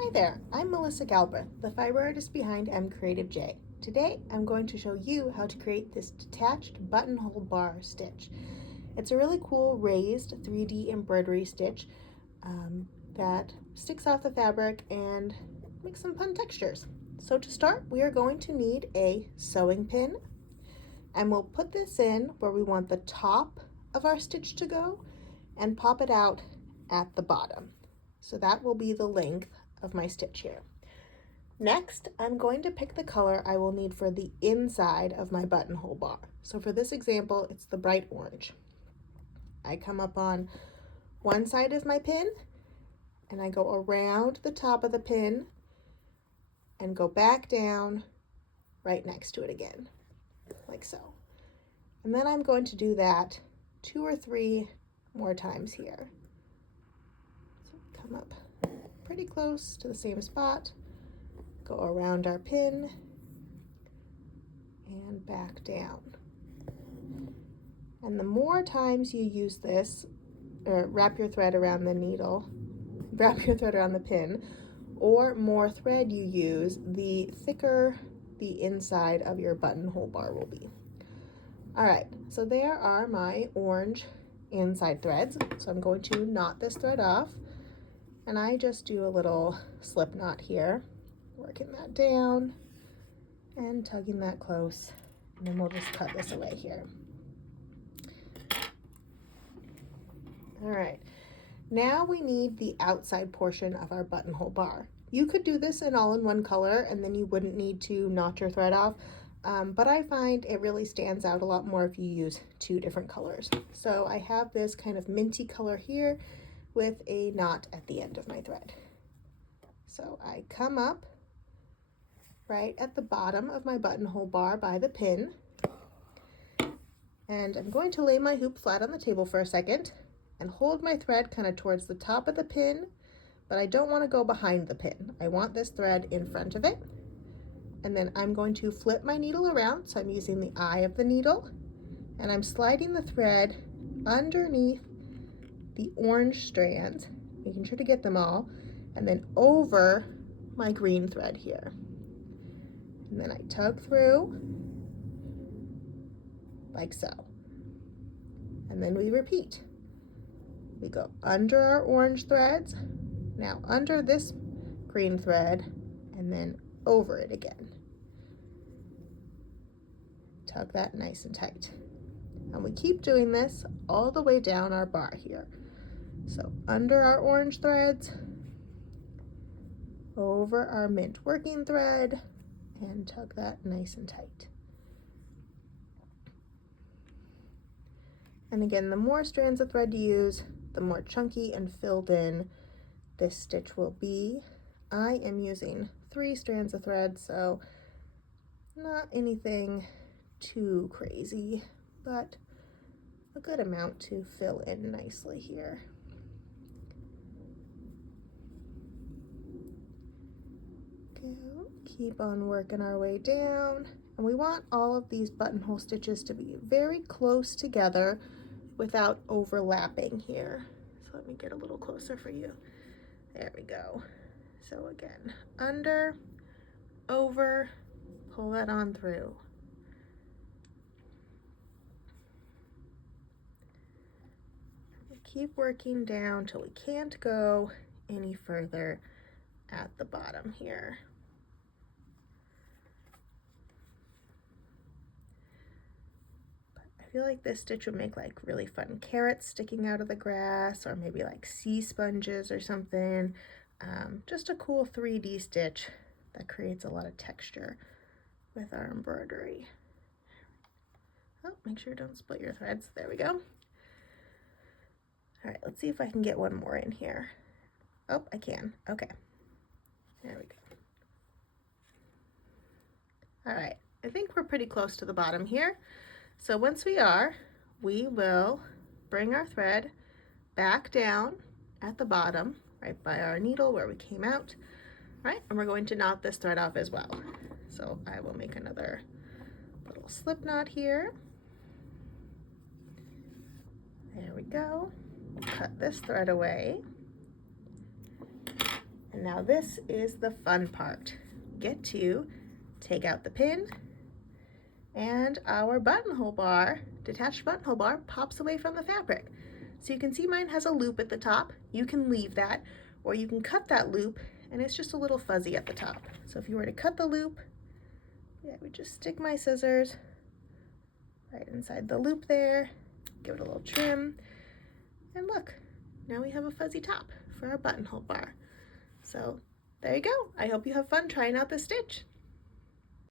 Hi there, I'm Melissa Galbraith, the fiber artist behind MCreativeJ. Today I'm going to show you how to create this detached buttonhole bar stitch. It's a really cool raised 3D embroidery stitch that sticks off the fabric and makes some fun textures. So to start, we are going to need a sewing pin, and we'll put this in where we want the top of our stitch to go and pop it out at the bottom. So that will be the length of my stitch here. Next, I'm going to pick the color I will need for the inside of my buttonhole bar. So for this example, it's the bright orange. I come up on one side of my pin and I go around the top of the pin and go back down right next to it again, like so. And then I'm going to do that 2 or 3 more times here. So come up pretty close to the same spot, go around our pin and back down. And the more times you use this, or wrap your thread around the needle, wrap your thread around the pin, or more thread you use, the thicker the inside of your buttonhole bar will be. All right, so there are my orange inside threads. So I'm going to knot this thread off, and I just do a little slip knot here, working that down and tugging that close, and then we'll just cut this away here. All right, now we need the outside portion of our buttonhole bar. You could do this in all in one color and then you wouldn't need to knot your thread off, but I find it really stands out a lot more if you use 2 different colors. So I have this kind of minty color here with a knot at the end of my thread. So I come up right at the bottom of my buttonhole bar by the pin, and I'm going to lay my hoop flat on the table for a second and hold my thread kind of towards the top of the pin, but I don't want to go behind the pin. I want this thread in front of it. And then I'm going to flip my needle around, so I'm using the eye of the needle, and I'm sliding the thread underneath the orange strands, making sure to get them all, and then over my green thread here. And then I tug through like so. And then we repeat. We go under our orange threads, now under this green thread, and then over it again. Tug that nice and tight. And we keep doing this all the way down our bar here. So under our orange threads, over our mint working thread, and tug that nice and tight. And again, the more strands of thread you use, the more chunky and filled in this stitch will be. I am using 3 strands of thread, so not anything too crazy, but a good amount to fill in nicely here. Go, keep on working our way down, and we want all of these buttonhole stitches to be very close together without overlapping here. So let me get a little closer for you. There we go. So again, under, over, pull that on through. Keep working down till we can't go any further at the bottom here. But I feel like this stitch would make like really fun carrots sticking out of the grass, or maybe like sea sponges or something. Just a cool 3D stitch that creates a lot of texture with our embroidery. Oh, make sure you don't split your threads. There we go. All right, let's see if I can get one more in here. Oh, I can. Okay. There we go. All right, I think we're pretty close to the bottom here. So once we are, we will bring our thread back down at the bottom, right by our needle where we came out. All right, and we're going to knot this thread off as well. So I will make another little slip knot here. There we go. Cut this thread away, And now this is the fun part. Get to take out the pin, and our buttonhole bar, detached buttonhole bar, pops away from the fabric. So you can see mine has a loop at the top. You can leave that, or you can cut that loop, and it's just a little fuzzy at the top. So if you were to cut the loop, I would just stick my scissors right inside the loop there, give it a little trim, and look, now we have a fuzzy top for our buttonhole bar. So there you go. I hope you have fun trying out this stitch.